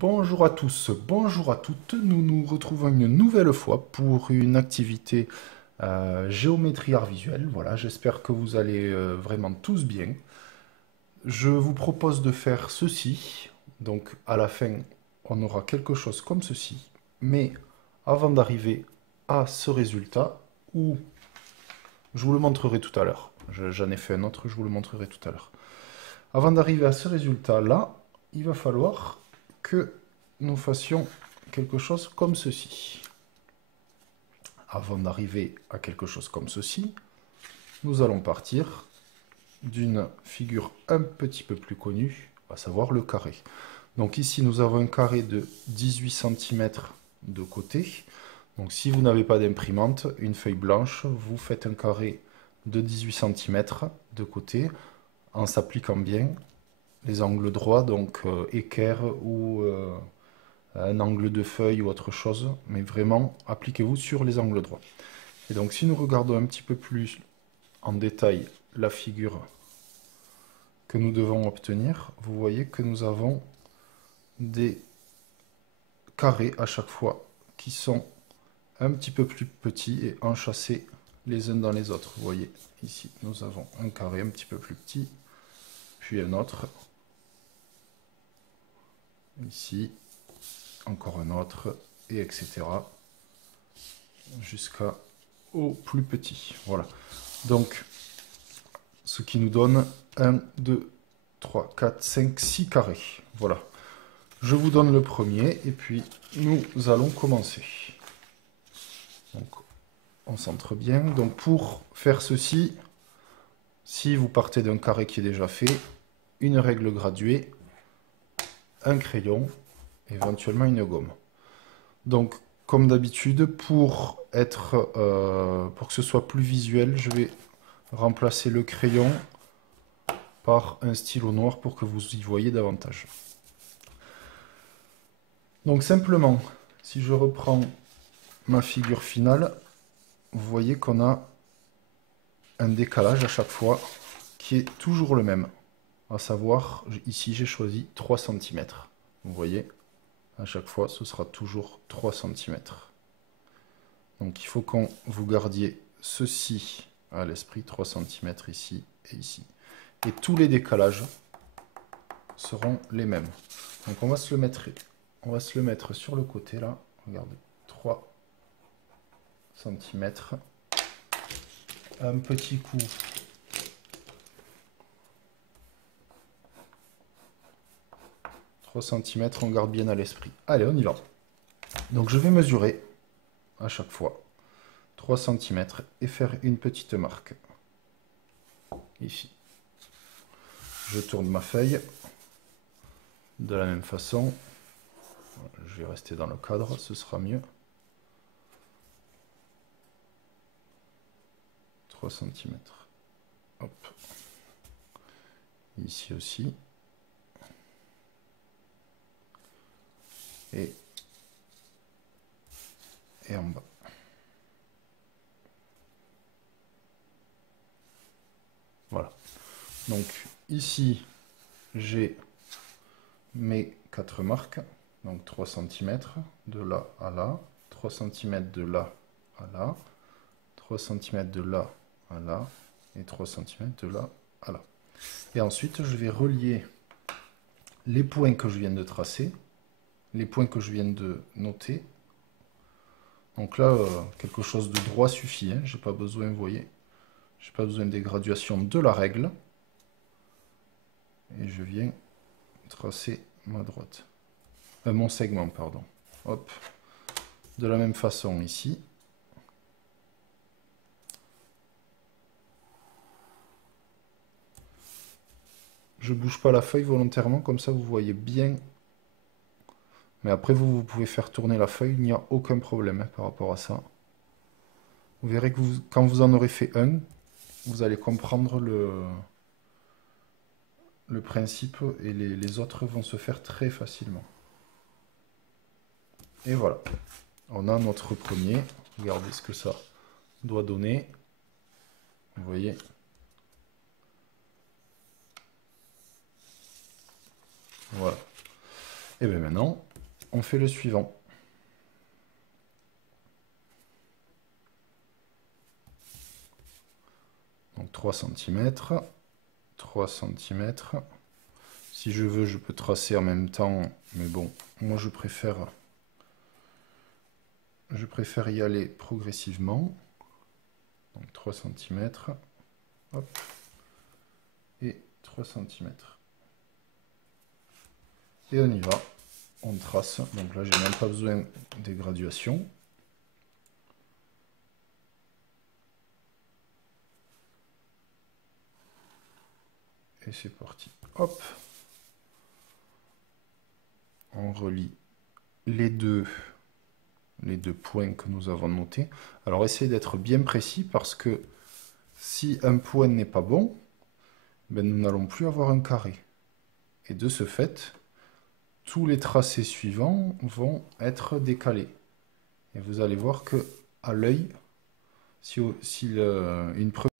Bonjour à tous, bonjour à toutes. Nous nous retrouvons une nouvelle fois pour une activité géométrie art visuel. Voilà, j'espère que vous allez vraiment tous bien. Je vous propose de faire ceci. Donc à la fin, on aura quelque chose comme ceci. Mais avant d'arriver à ce résultat, où je vous le montrerai tout à l'heure. J'en ai fait un autre, je vous le montrerai tout à l'heure. Avant d'arriver à ce résultat-là, il va falloir que nous fassions quelque chose comme ceci. Avant d'arriver à quelque chose comme ceci, nous allons partir d'une figure un petit peu plus connue, à savoir le carré. Donc ici, nous avons un carré de 18 cm de côté. Donc si vous n'avez pas d'imprimante, une feuille blanche, vous faites un carré de 18 cm de côté en s'appliquant bien les angles droits, donc équerre ou un angle de feuille ou autre chose, mais vraiment appliquez-vous sur les angles droits. Et donc si nous regardons un petit peu plus en détail la figure que nous devons obtenir, vous voyez que nous avons des carrés à chaque fois qui sont un petit peu plus petits et enchâssés les uns dans les autres. Vous voyez, ici nous avons un carré un petit peu plus petit, puis un autre, ici, encore un autre, et etc. jusqu'au plus petit. Voilà. Donc, ce qui nous donne 1, 2, 3, 4, 5, 6 carrés. Voilà. Je vous donne le premier et puis nous allons commencer. Donc, on centre bien. Donc, pour faire ceci, si vous partez d'un carré qui est déjà fait, une règle graduée, un crayon, éventuellement une gomme. Donc, comme d'habitude, pour que ce soit plus visuel, je vais remplacer le crayon par un stylo noir pour que vous y voyez davantage. Donc simplement, si je reprends ma figure finale, vous voyez qu'on a un décalage à chaque fois qui est toujours le même. À savoir, ici j'ai choisi 3 cm. Vous voyez, à chaque fois ce sera toujours 3 cm. Donc il faut qu'on vous gardiez ceci à l'esprit, 3 cm ici et ici. Et tous les décalages seront les mêmes. Donc on va se le mettre sur le côté là. Regardez, 3 cm. Un petit coup. « 3 cm, on garde bien à l'esprit. Allez, on y va. Donc je vais mesurer à chaque fois 3 cm et faire une petite marque. Ici. Je tourne ma feuille de la même façon. Je vais rester dans le cadre, ce sera mieux. 3 cm. Hop. Ici aussi. Et en bas. Voilà. Donc ici, j'ai mes 4 marques. Donc 3 cm de là à là, 3 cm de là à là, 3 cm de là à là, et 3 cm de là à là. Et ensuite, je vais relier les points que je viens de tracer, les points que je viens de noter. Donc là, quelque chose de droit suffit. Hein. J'ai pas besoin, vous voyez, j'ai pas besoin des graduations de la règle. Et je viens tracer ma droite. Mon segment, pardon. Hop. De la même façon ici. Je bouge pas la feuille volontairement, comme ça vous voyez bien. Mais après, vous pouvez faire tourner la feuille, il n'y a aucun problème par rapport à ça. Vous verrez que quand vous en aurez fait un, vous allez comprendre le principe et les autres vont se faire très facilement. Et voilà, on a notre premier. Regardez ce que ça doit donner. Vous voyez. Voilà. Et bien maintenant, on fait le suivant. Donc 3 cm, 3 cm. Si je veux, je peux tracer en même temps, mais bon, moi je préfère y aller progressivement. Donc 3 cm, hop, et 3 cm. Et on y va, on trace. Donc là, j'ai même pas besoin des graduations. Et c'est parti. Hop. On relie les deux points que nous avons notés. Alors essayez d'être bien précis parce que si un point n'est pas bon, ben, nous n'allons plus avoir un carré. Et de ce fait, tous les tracés suivants vont être décalés. Et vous allez voir que à l'œil, si une première...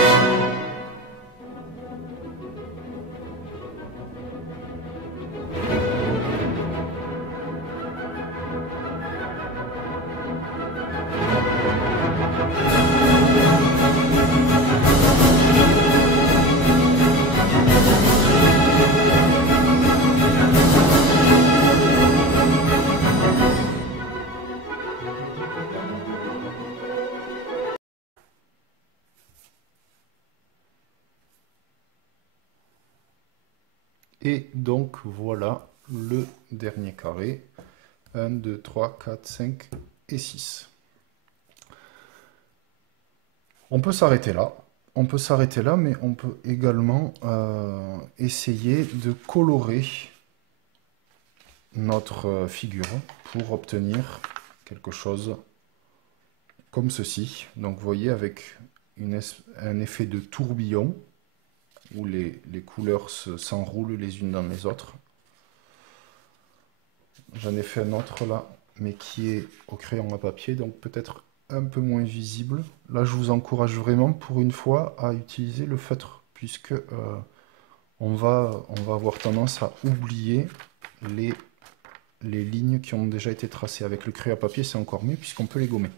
Et donc voilà le dernier carré. 1, 2, 3, 4, 5 et 6. On peut s'arrêter là. On peut s'arrêter là, mais on peut également essayer de colorer notre figure pour obtenir quelque chose comme ceci. Donc vous voyez avec un effet de tourbillon où les couleurs s'enroulent les unes dans les autres. J'en ai fait un autre là, mais qui est au crayon à papier, donc peut-être un peu moins visible. Là, je vous encourage vraiment pour une fois à utiliser le feutre, puisque on va avoir tendance à oublier les lignes qui ont déjà été tracées. Avec le crayon à papier, c'est encore mieux, puisqu'on peut les gommer.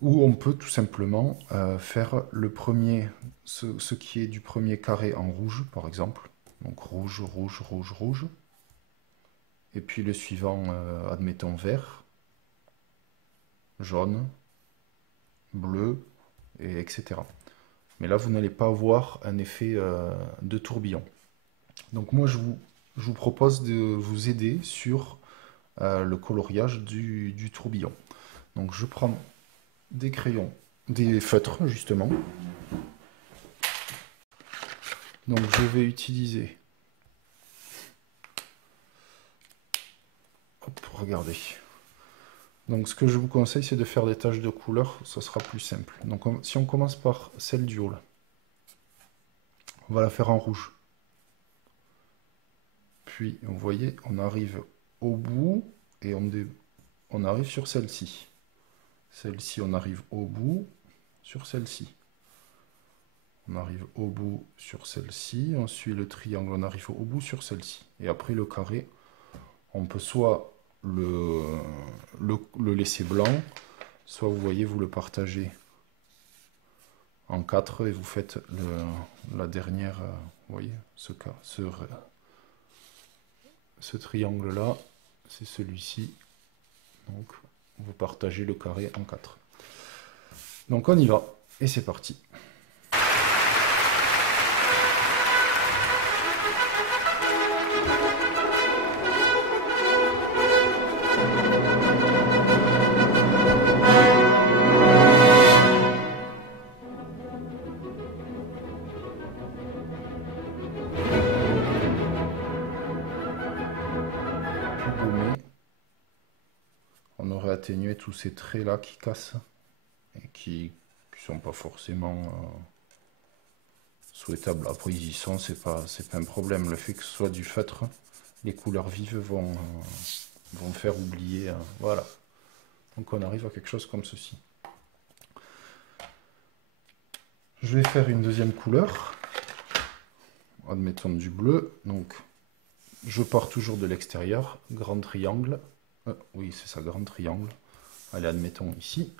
Ou on peut tout simplement faire le premier, ce qui est du premier carré en rouge, par exemple. Donc rouge, rouge, rouge, rouge. Et puis le suivant, admettons vert, jaune, bleu, et etc. Mais là, vous n'allez pas avoir un effet de tourbillon. Donc moi, je vous propose de vous aider sur le coloriage du tourbillon. Donc je prends des crayons, des feutres justement. Donc je vais utiliser... Hop, regardez. Donc ce que je vous conseille, c'est de faire des taches de couleur, ça sera plus simple. Donc si on commence par celle du haut, là, on va la faire en rouge. Puis, vous voyez, on arrive au bout et on arrive sur celle-ci. Celle-ci, on arrive au bout sur celle-ci. On arrive au bout sur celle-ci. Ensuite, le triangle, on arrive au bout sur celle-ci. Et après, le carré, on peut soit le laisser blanc, soit vous voyez, vous le partagez en 4 et vous faites la dernière, vous voyez, ce triangle là, c'est celui-ci, donc vous partagez le carré en 4. Donc on y va, et c'est parti. On aurait atténué tous ces traits là qui cassent et qui sont pas forcément souhaitables. Après ils y sont, c'est pas un problème. Le fait que ce soit du feutre, les couleurs vives vont faire oublier. Voilà. Donc on arrive à quelque chose comme ceci. Je vais faire une deuxième couleur. Admettons du bleu. Donc Je pars toujours de l'extérieur, grand triangle. Oui, c'est ça, grand triangle. Allez, admettons ici.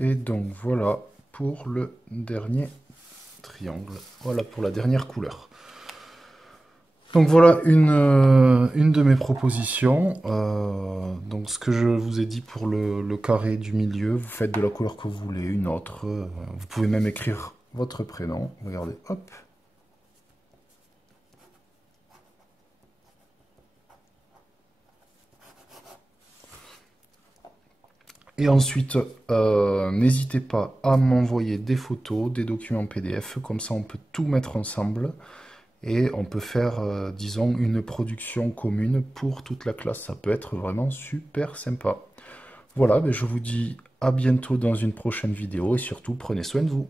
Et donc voilà pour le dernier triangle. Voilà pour la dernière couleur. Donc voilà une de mes propositions. Donc ce que je vous ai dit pour le carré du milieu, vous faites de la couleur que vous voulez, une autre. Vous pouvez même écrire votre prénom. Regardez, hop. Et ensuite, n'hésitez pas à m'envoyer des photos, des documents PDF, comme ça on peut tout mettre ensemble et on peut faire, disons, une production commune pour toute la classe. Ça peut être vraiment super sympa. Voilà, ben je vous dis à bientôt dans une prochaine vidéo et surtout prenez soin de vous.